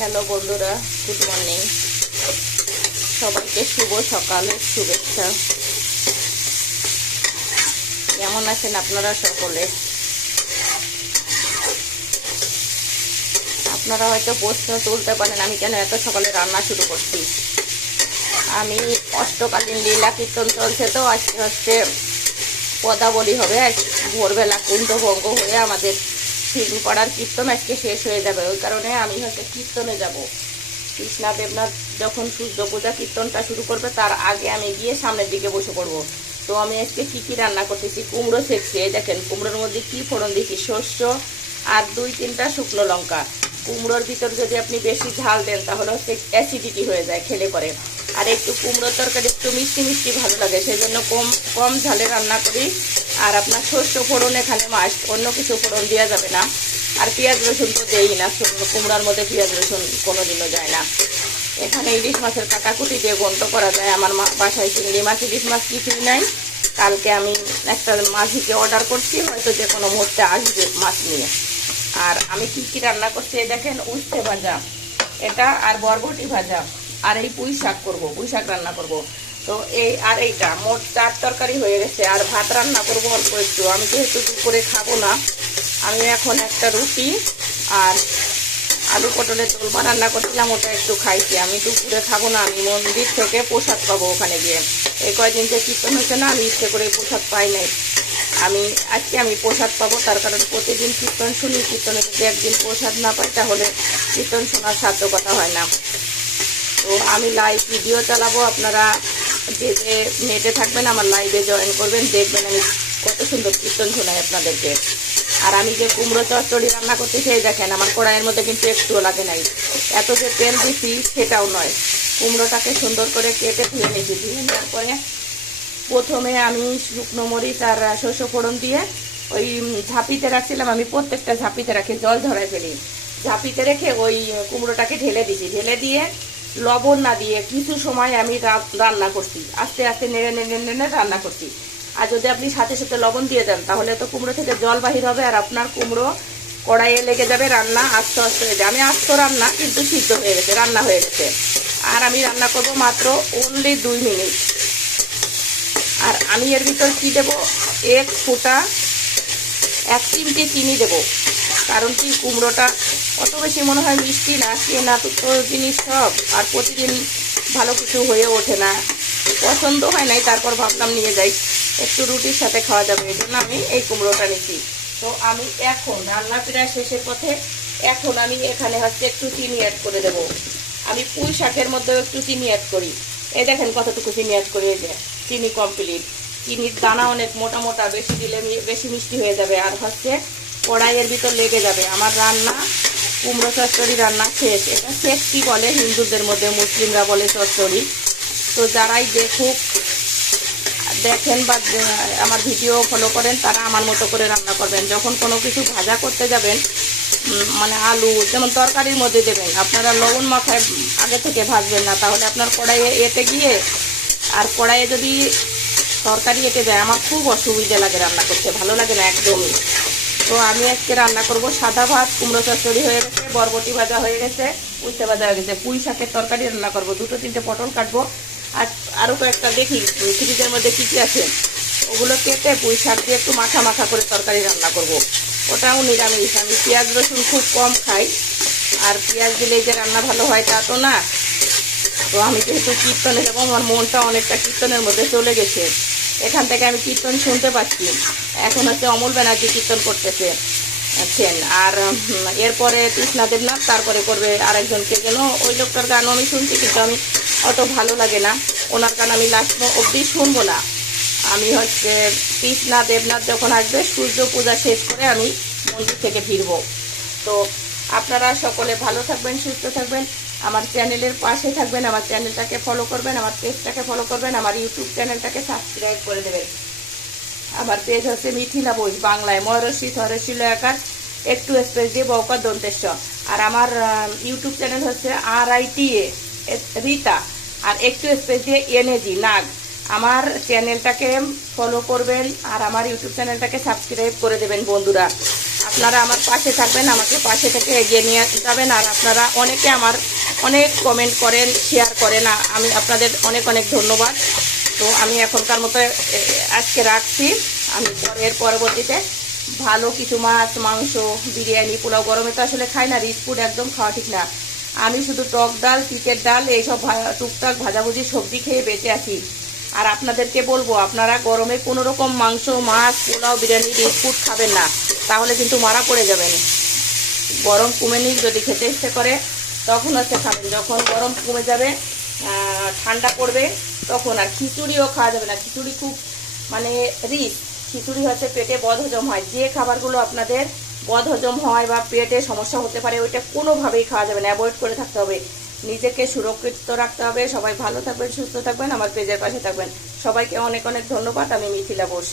Hello বন্ধুরা, good morning. সবাইকে শুভ সকালের শুভেচ্ছা। কেমন আছেন আপনারা সকলে? আপনারা হয়তো প্রশ্ন তুলতে পারেন আমি কেন এত সকালে রান্না শুরু করছি। আমি অষ্টকালীন লীলা কীর্তন চলছে, তো আজকে হচ্ছে পদাবলী হবে। আজ ভোরবেলা কুণ্ঠভঙ্গ হয়ে আমাদের সিংপাড়ার কীর্তন আজকে শেষ হয়ে যাবে। ওই কারণে আমি হচ্ছে কীর্তনে যাব। কৃষ্ণা দেবনাথ যখন সূর্য পূজা কীর্তনটা শুরু করবে তার আগে আমি গিয়ে সামনের দিকে বসে পড়বো। তো আমি আজকে কী রান্না করতেছি, কুমড়ো সেকছি। এই দেখেন কুমড়োর মধ্যে কি ফোড়ন দিয়েছি, শস্য আর 2-3টা শুকনো লঙ্কা। কুমড়োর ভিতর যদি আপনি বেশি ঝাল দেন তাহলে হচ্ছে অ্যাসিডিটি হয়ে যায় খেলে পরে। আর একটু কুমড়োর তরকারি একটু মিষ্টি মিষ্টি ভালো লাগে, সেই জন্য কম ঝালে রান্না করি। আর আপনার শস্য ফোড়ন এখানে মাস্ট, অন্য কিছু ফোড়ন দেওয়া যাবে না। আর পেঁয়াজ রসুন তো দেই না, কুমড়ার মধ্যে পেঁয়াজ রসুন কোনোদিনও যায় না। এখানে ইলিশ মাছের কাটাকুটি দিয়ে ঘন্ট করা যায়। আমার বাসায় চিংড়ি মাছ ইলিশ মাছ কিছুই নাই। কালকে আমি একটা মাঝিকে অর্ডার করছি, হয়তো যে কোনো মুহূর্তে আসবে মাছ নিয়ে। আর আমি কি রান্না করছি দেখেন, উচ্ছে ভাজা এটা, আর বরবটি ভাজা, আর এই পুঁই শাক করবো, পুঁই শাক রান্না করব। তো এই আর এইটা মোট 4 তরকারি হয়ে গেছে। আর ভাত রান্না করবো অল্প একটু। আমি যেহেতু দুপুরে খাবো না, আমি এখন একটা রুটি আর আলু পটলের দোলমা রান্না করছিলাম, ওটা একটু খাইছি। আমি দুপুরে খাবো না, আমি মন্দির থেকে প্রসাদ পাবো ওখানে গিয়ে। এই কয়দিন যে কীর্তন হচ্ছে না, আমি ইচ্ছে করে প্রসাদ পাই নাই। আজকে আমি প্রসাদ পাবো, তার কারণ প্রতিদিন কীর্তন শুনি। কীর্তনে যদি একদিন প্রসাদ না পাই তাহলে কীর্তন শোনার সার্থকতা হয় না। তো আমি লাইভ ভিডিও চালাবো, আপনারা যে নেটে থাকবেন আমার লাইভে জয়েন করবেন, দেখবেন আমি কত সুন্দর কীর্তন শোনাই আপনাদেরকে। আর আমি যে কুমড়ো চচ্চড়ি রান্না করতে সেই দেখেন, আমার কড়াইয়ের মধ্যে কিন্তু একটুও লাগে নাই। এত যে তেল দিচ্ছি সেটাও নয়। কুমড়োটাকে সুন্দর করে কেটে ধুয়ে নিয়েছি। ধুয়ে নেওয়ার পরে প্রথমে আমি শুকনো মরিচ আর শস্য ফোড়ন দিয়ে ওই ঝাঁপিতে রাখছিলাম। আমি প্রত্যেকটা ঝাঁপিতে রাখি, জল ঝরাই ফেলি। ঝাঁপিতে রেখে ওই কুমড়োটাকে ঢেলে দিছি। ঢেলে দিয়ে লবণ না দিয়ে কিছু সময় আমি রান্না করছি, আস্তে আস্তে নেড়ে নেড়ে নেড়ে রান্না করছি। আর যদি আপনি সাথে সাথে লবণ দিয়ে দেন তাহলে তো কুমড়ো থেকে জল বাহির হবে, আর আপনার কুমড়ো কড়াইয়ে লেগে যাবে, রান্না আস্তে আস্তে হয়ে যাবে। আমি আস্ত রান্না কিন্তু সিদ্ধ হয়ে গেছে, রান্না হয়ে গেছে। আর আমি রান্না করব মাত্র অনলি 2 মিনিট। আর আমি এর ভিতর কি দেবো, 1 চিমটি চিনি দেবো। কারণ কি কুমড়োটা অত বেশি মনে হয় মিষ্টি না, কে না তো জিনিস সব, আর প্রতিদিন ভালো কিছু হয়ে ওঠে না, পছন্দ হয় নাই। তারপর ভাবলাম নিয়ে যাই, একটু রুটির সাথে খাওয়া যাবে, এই জন্য আমি এই কুমড়োটা নিচ্ছি। তো আমি এখন রান্না প্রায় শেষের পথে। এখন আমি এখানে হচ্ছে একটু চিনি অ্যাড করে দেবো। আমি পুঁই শাকের মধ্যেও একটু চিনি অ্যাড করি। এই দেখেন কতটুকু চিনি অ্যাড করি, এই যে চিনি কমপ্লিট। চিনির দানা অনেক মোটা মোটা, বেশি দিলে বেশি মিষ্টি হয়ে যাবে, আর হচ্ছে কড়াইয়ের ভিতর লেগে যাবে। আমার রান্না কুমড়ো চচ্চড়ি রান্না শেষ। এটা সেক্সি বলে হিন্দুদের মধ্যে, মুসলিমরা বলে চচ্চড়ি। তো যারাই দেখেন বা আমার ভিডিও ফলো করেন তারা আমার মতো করে রান্না করবেন। যখন কোনো কিছু ভাজা করতে যাবেন, মানে আলু যেমন তরকারির মধ্যে দেবেন, আপনারা লবণ মাখায় আগে থেকে ভাজবেন না, তাহলে আপনার কড়াইয়ে এঁটে গিয়ে, আর কড়াইয়ে যদি তরকারি এঁটে যায় আমার খুব অসুবিধা লাগে রান্না করতে, ভালো লাগে না একদমই। তো আমি আজকে রান্না করব সাদা ভাত, কুমড়ো চচ্চড়ি হয়ে গেছে, বরবটি ভাজা হয়ে গেছে, উচ্ছে ভাজা হয়ে গেছে, পুঁই শাকের তরকারি রান্না করব, 2-3টে পটল কাটবো। আর আরও কয়েকটা দেখি ফ্রিজের মধ্যে কী কী আছে, ওগুলো কেটে পুঁই শাক দিয়ে একটু মাখা মাখা করে তরকারি রান্না করব। ওটাও নিরামিষ। আমি পেঁয়াজ রসুন খুব কম খাই, আর পেঁয়াজ দিলেই যে রান্না ভালো হয় তা তো না। তো আমি যেহেতু কীর্তনে যাবো, আমার মনটা অনেকটা কীর্তনের মধ্যে চলে গেছে। এখান থেকে আমি কীর্তন শুনতে পাচ্ছি। এখন হচ্ছে অমল ব্যানার্জি কীর্তন করতেছে আছেন, আর এরপরে কৃষ্ণা দেবনাথ, তারপরে করবে আরেকজনকে যেন। ওই লোকটার গানও আমি শুনছি, কিন্তু আমি অত ভালো লাগে না ওনার গান, আমি লাস্ট অবধি শুনবো না। আমি হচ্ছে কৃষ্ণা দেবনাথ যখন আসবে সূর্য পূজা শেষ করে আমি মন্দির থেকে ফিরবো। তো আপনারা সকলে ভালো থাকবেন, সুস্থ থাকবেন, আমার চ্যানেলের পাশে থাকবেন, আমার চ্যানেলটাকে ফলো করবেন, আমার পেজটাকে ফলো করবেন, আমার ইউটিউব চ্যানেলটাকে সাবস্ক্রাইব করে দেবেন। আমার পেজ হচ্ছে মিথিলা বই, বাংলায় ময়ূরশ্রী থরশ্রী আকার একটু স্পেস দিয়ে বউকা দন্তেশ্ব। আর আমার ইউটিউব চ্যানেল হচ্ছে RITA রীতা, আর একটু স্পেস দিয়ে NAG নাগ। আমার চ্যানেলটাকে ফলো করবেন আর আমার ইউটিউব চ্যানেলটাকে সাবস্ক্রাইব করে দেবেন বন্ধুরা। আপনারা আমার পাশে থাকবেন, আমাকে পাশে থেকে এগিয়ে নিয়ে যাবেন। আর আপনারা অনেকে আমার অনেক কমেন্ট করেন, শেয়ার করেন, আমি আপনাদের অনেক অনেক ধন্যবাদ। তো আমি এখনকার মতো আজকে রাখছি। আমি এর পরবর্তীতে ভালো কিছু মাছ, মাংস, বিরিয়ানি, পোলাও, গরমে তো আসলে খাই না, রিচ ফুড একদম খাওয়া ঠিক না। আমি শুধু টক ডাল, তিতের ডাল, এইসব টুকটাক ভাজাভুজি সবজি খেয়ে বেঁচে আছি। আর আপনাদেরকে বলবো, আপনারা গরমে কোনো রকম মাংস, মাছ, পোলাও, বিরিয়ানি, রিচ ফুড খাবেন না, তাহলে কিন্তু মারা পড়ে যাবেন। গরম কমে নিক, যদি খেতে ইচ্ছে করে তখন হচ্ছে খাবেন, যখন গরম কমে যাবে, ঠান্ডা পড়বে তখন। আর খিচুড়িও খাওয়া যাবে না, খিচুড়ি খুব মানে রিচ। খিচুড়ি হচ্ছে পেটে বদহজম হয়। যে খাবারগুলো আপনাদের বদহজম হয় বা পেটে সমস্যা হতে পারে, ওইটা কোনোভাবেই খাওয়া যাবে না, অ্যাভয়েড করে থাকতে হবে। নিজেকে সুরক্ষিত রাখতে হবে। সবাই ভালো থাকবেন, সুস্থ থাকবেন, আমার পেজের পাশে থাকবেন। সবাইকে অনেক অনেক ধন্যবাদ। আমি মিথিলা বোস।